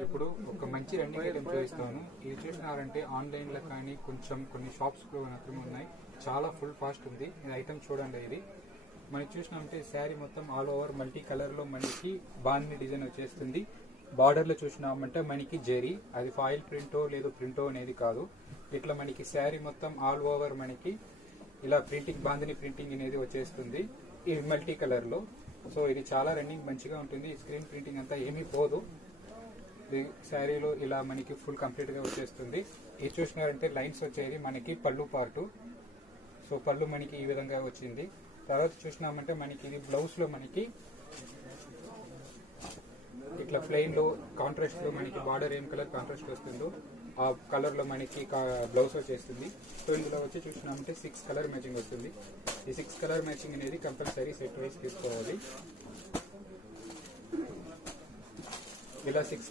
ఇప్పుడు ఒక మంచి రన్నింగ్ ఐటమ్ చూపిస్తాను. ఇది చూసినారంటే ఆన్లైన్ లో కానీ కొంచెం కొన్ని షాప్స్ లో మాత్రమే ఉన్నాయి. చాలా ఫుల్ ఫాస్ట్ ఉంది. ఈ ఐటమ్ చూడండి. ఇది మనం చూసినామంటే శారీ మొత్తం ఆల్ ఓవర్ మల్టీ కలర్ లో మనకి బాంది డిజైన్ వచ్చేస్తుంది. బార్డర్ లో చూసినామంటే మనకి జెరీ, అది ఫాయిల్ ప్రింటో లేదు ప్రింటో అనేది కాదు. ఇట్లా మనకి శారీ మొత్తం ఆల్ ఓవర్ మనకి ఇలా ప్రింటింగ్ బాందిని ప్రింటింగ్ అనేది వచ్చేస్తుంది. ఇది మల్టీ కలర్ లో. సో ఇది చాలా రన్నింగ్ మంచిగా ఉంటుంది. స్క్రీన్ ప్రింటింగ్ అంతా ఏమీ పోదు. శారీలో ఇలా మనకి ఫుల్ కంప్లీట్ గా వచ్చేస్తుంది. ఇది చూసినారంటే లైన్స్ వచ్చేది మనకి పళ్ళు పార్టు. సో పళ్ళు మనకి ఈ విధంగా వచ్చింది. తర్వాత చూసినామంటే మనకి ఇది బ్లౌజ్ లో మనకి ఇట్లా ప్లెయిన్ లో కాంట్రాస్ట్ లో మనకి బార్డర్ ఏం కలర్ కాంట్రాస్ట్ వస్తుందో ఆ కలర్ లో మనకి బ్లౌజ్ వచ్చేస్తుంది. సో ఇందులో వచ్చి చూసినామంటే 6 కలర్ మ్యాచింగ్ వస్తుంది. ఈ 6 కలర్ మ్యాచింగ్ అనేది కంపల్సరీ సెట్ వైజ్ తీసుకోవాలి. ఇలా 6